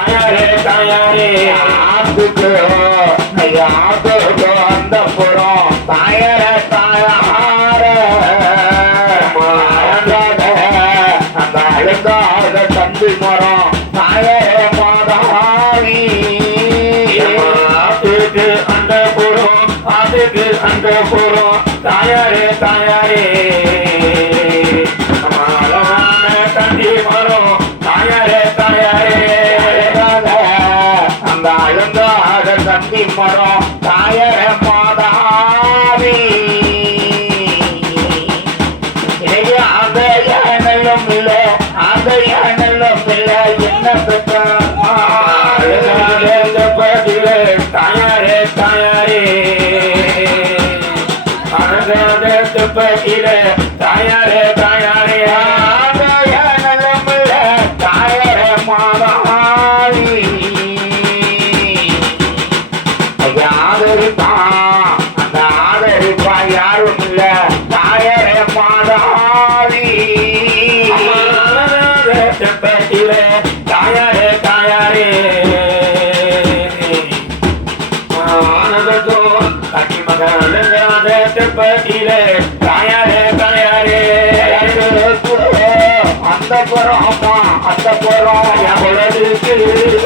தாயாரே தாயாரே. ஆத்துக்கு ஆத்துக்கு அந்த புறம். தாயர தாயார. அந்த அழுக்காக தம்பி மரம். தாயர மாதாவி. ஆத்துக்கு அந்த புறம் ஆத்துக்கு அந்த புறம். தாயாரே தாயாரே. அந்த அழுங்காத தம்பி மரம் தாயர மாதாவி அந்த யானையும் இல்லை அந்த யானையும் இல்லை. என்ன பெற்ற தாயாரே தாயாரே. அனகாதப்பட்டில தாயாரே தாயாரே அனகாதப்பட்டில தாயாரே தாயாரே. ஆனதோ கட்டிமகாதப்பட்டில தாயாரே தாயாரே. அந்த புறம் அந்த புறம்